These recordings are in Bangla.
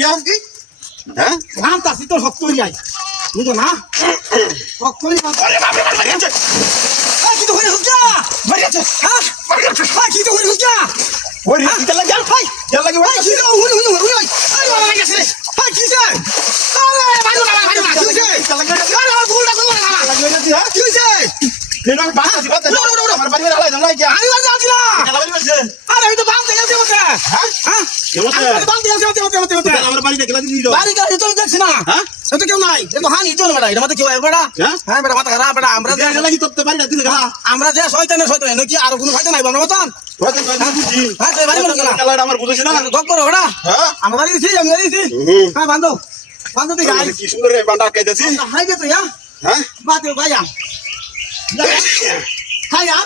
পিয়া হ্যাঁ ভাবতাছি তোর হক করি আই বুঝো না হক করি আরে বাপ রে বাড়ি আছে কি তো হয়ে হুজা বাড়ি আছে হ্যাঁ কি তো হয়ে হুজা ওই এটা লাগা ভাই এটা লাগা ভাই কি তো হুই আরে বাবা গেছে কি সে আরে ভালো কি সে এটা লাগা আরে ভুলটা করো না লাগা হ্যাঁ কি সে কেন বাস আছে বাস আমার বাড়ি মেলা লাগে না কি আমি বাড়ি যাচ্ছি না কেন বাড়ি বসে আরে আমি তো বাম দিয়ে যাচ্ছি ওকে হ্যাঁ হ্যাঁ কেমন আমি বাম দিয়ে যাচ্ছি ওকে আমার বাড়িতে গেলা দিই বাড়ি কাছে তো দেখছি না হ্যাঁ এটা কেউ নাই এটা হানি চল বেটা এটা মতে কেউ আয় বেটা হ্যাঁ হ্যাঁ বেটা মাথা খারাপ বেটা আমরা যে গেলা কি তোতে বাড়ি না দিলে গেলা আমরা যে শয়তানের শয়তান নাকি আর কোনো শয়তান নাই আমরা মতন ওই তো বুঝি হ্যাঁ তো বাড়ি মত গেলা খেলাটা আমার বুঝছিস না গপ করো বেটা হ্যাঁ আমরা বাড়ি দিছি আমি বাড়ি দিছি হ্যাঁ বান্ধব বান্ধব দেখি আই কি সুন্দর রে বান্ডা কাইতেছি হাই গে তো ইয়া হ্যাঁ বাতে ভাইয়া হাইয়া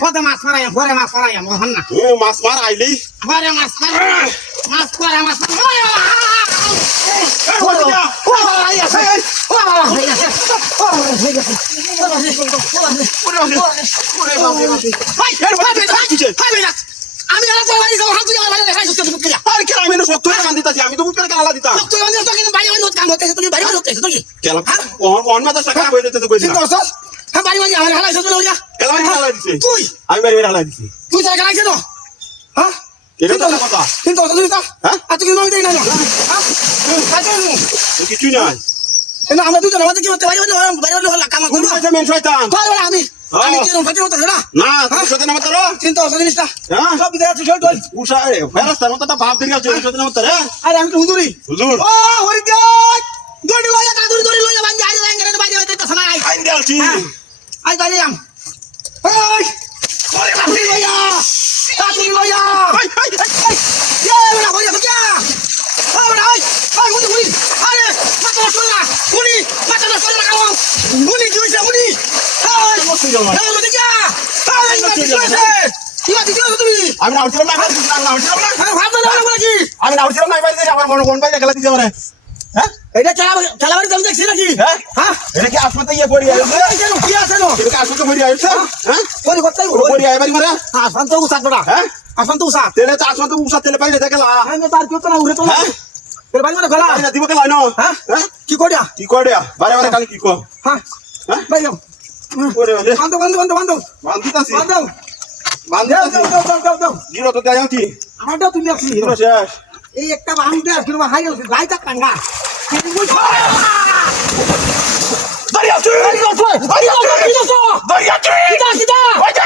কত মাছ মারায়া ঘরে মাছ মারায়া মোহন না মাছ মার আইলি ঘরে মাছ মারায়া মাছ করে মাছ মারায়া আমি আমি তো বুঝতে কালা দিতাম আমি বাড়ি হালা দিছি কিছুই নাই আমরা দুজন আমাদের কি হতে বাইরে হলো কাম কোন আছে মেন শয়তান আমি আমি কি রকম ফাটিয়ে হতে না না তুমি শয়তান আমার তোর চিন্তা হচ্ছে জিনিসটা হ্যাঁ সব বিদায় আছে শৈল টল উষা রে ফেরাস্তার মত তো ভাব দিকে আছে শয়তান আমার তোর আরে আমি তো হুজুরি হুজুর ও হরি গড দড়ি লয়া কাদুরি দড়ি লয়া বান যায় যায় বাইরে হইতে তো শোনাই আইন দেলছি আই দাঁড়িয়াম ওই ওরে বাপরে লয়া কাদুরি লয়া আই আই এ বড় হইয়া গিয়া আরে আই হুজুরি আরে মাথা নষ্ট না উনি মাথা নষ্ট না কাও উনি কি হইছে উনি আই মস্ত জমা এ বড় গিয়া আই কি হইছে কি হইছে তুমি আমি নাউছিলাম না নাউছিলাম না আরে ভাবনা না বলে কি আমি নাউছিলাম না বাইরে আমার কোন বাইরে গেলা দিতে পারে হ্যাঁ এটা চালাবাড়ি তুমি দেখছি নাকি হ্যাঁ হ্যাঁ এটা কি আসমাতে ইয়ে পড়ি আইছে কি আছে নো এটা কি আসমাতে পড়ি আইছে হ্যাঁ ওই করতেই পড়ি আইবারি মারা আসমান তো উসাত বড়া হ্যাঁ আসমান তো উসাত তেলে তো আসমাতে উষা তেলে বাইরে দেখলা আমি তার কি না উড়ে তো হ্যাঁ এর বাড়ি মানে গলা আরে দিব কেলা না হ্যাঁ হ্যাঁ কি করিয়া কি করে বারে বারে কালি কি কো হ্যাঁ হ্যাঁ বাইও ওরে ওরে বান্ধব বান্দিতাছি দাও বান্দিতাছি দাও জিরো তো দেয় কি আমার দাও তুমি আসি জিরো শেষ এই একটা বান্ধব আর কিরবা হাই গেল লাইটা কাঙ্গা দাঁড়িয়ে আছে দাঁড়িয়ে আছে দাঁড়িয়ে আছে